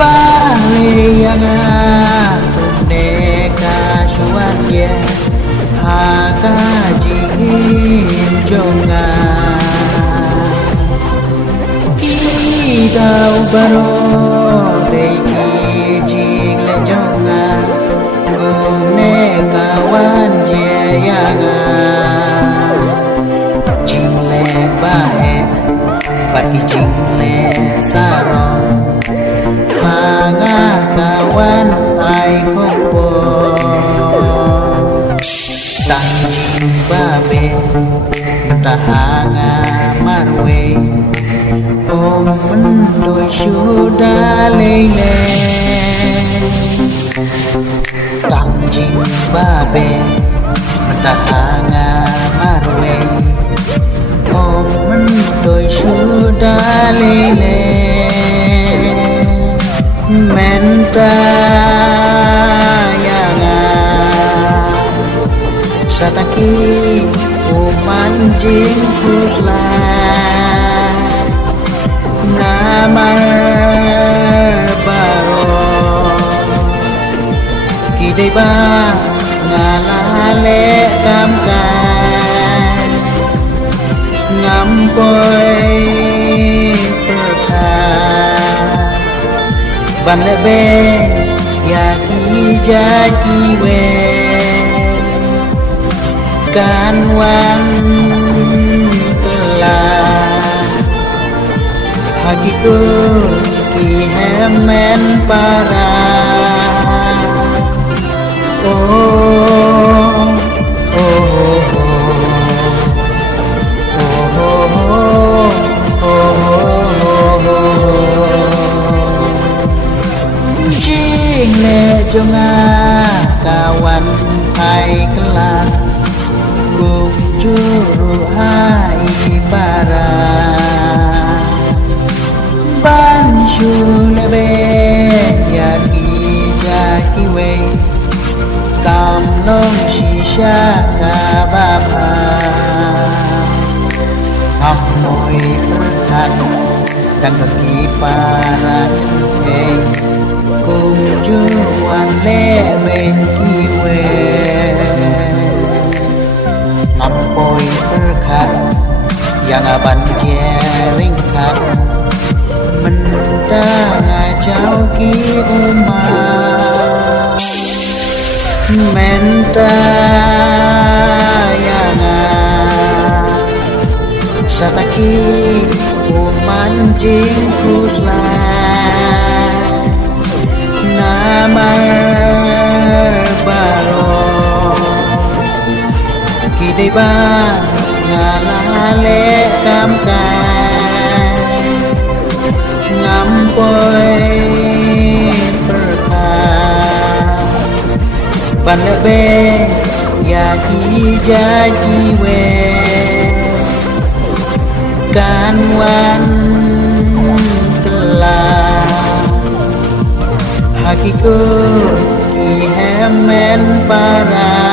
Baleyanga tuneka suarya akajim jonga kita ubaro deki jing le jonga gune kawan jayanga jing le bae bagi jing le sarong hanga kawan ai khompo tang babe tahanga marwe om mendoi sudah lele tang babe tahanga marwe om mendoi sudah lele menta yanga sataki umanjing kusla nama baro kidai ba ngalale kamkan ngampoi ban lebe ya ki jaki we kan wan telah hakikur ki hemen para oh jonga kawan hai kelak kum juru hai para ban shulebe ya ki jaki we kam long shisha ka baba amoi perhan dan bagi para kentei juan leben kiwe ngampoi berkat yang aban jeringkat mendang ajau ki umat menta yang sataki umanjing kuslah nama baro kidai ba ngalale kamkan ngampoi perkat ban lebe ya ki jaki we kan wan hakikur ki hemen para